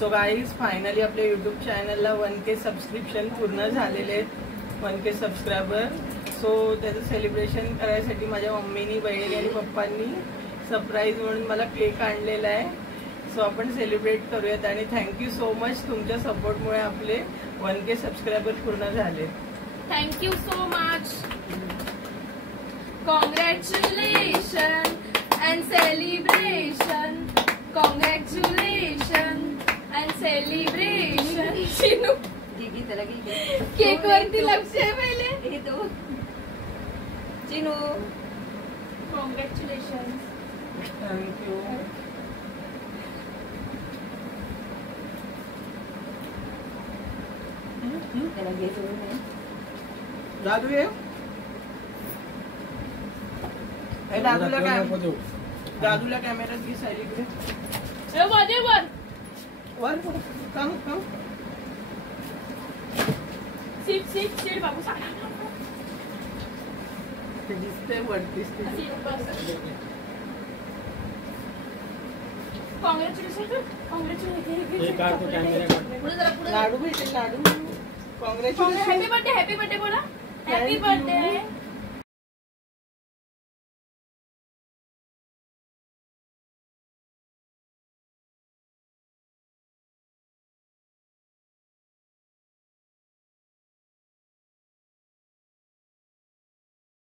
So guys finally आपल्या YouTube चॅनलला 1K subscription पूर्ण झालेले आहेत, 1K सबस्क्रायबर. सो त्याचं सेलिब्रेशन करायसाठी माझ्या मम्मीनी, बहिणी आणि पप्पांनी सरप्राईज म्हणून मला केक आणलेला आहे. सो आपण सेलिब्रेट करूयात आणि थँक्यू सो मच, तुमच्या सपोर्टमुळे आपले 1K सबस्क्रायबर पूर्ण झाले. Thank you so much. Congratulation and celebration. Congratulation and celebration. Chinu cake वरती लक्ष आहे पहिले. चिनू कॉंग्रॅच्युलेशन. थँक्यू. दादू ये. दादूला कॅमेरात घे सायली. वर कम कम. सीट बाबू दिसते वरती. लाडू भेटेल. Laddoo. Congratulation. Happy birthday. Happy birthday बोला. Happy birthday.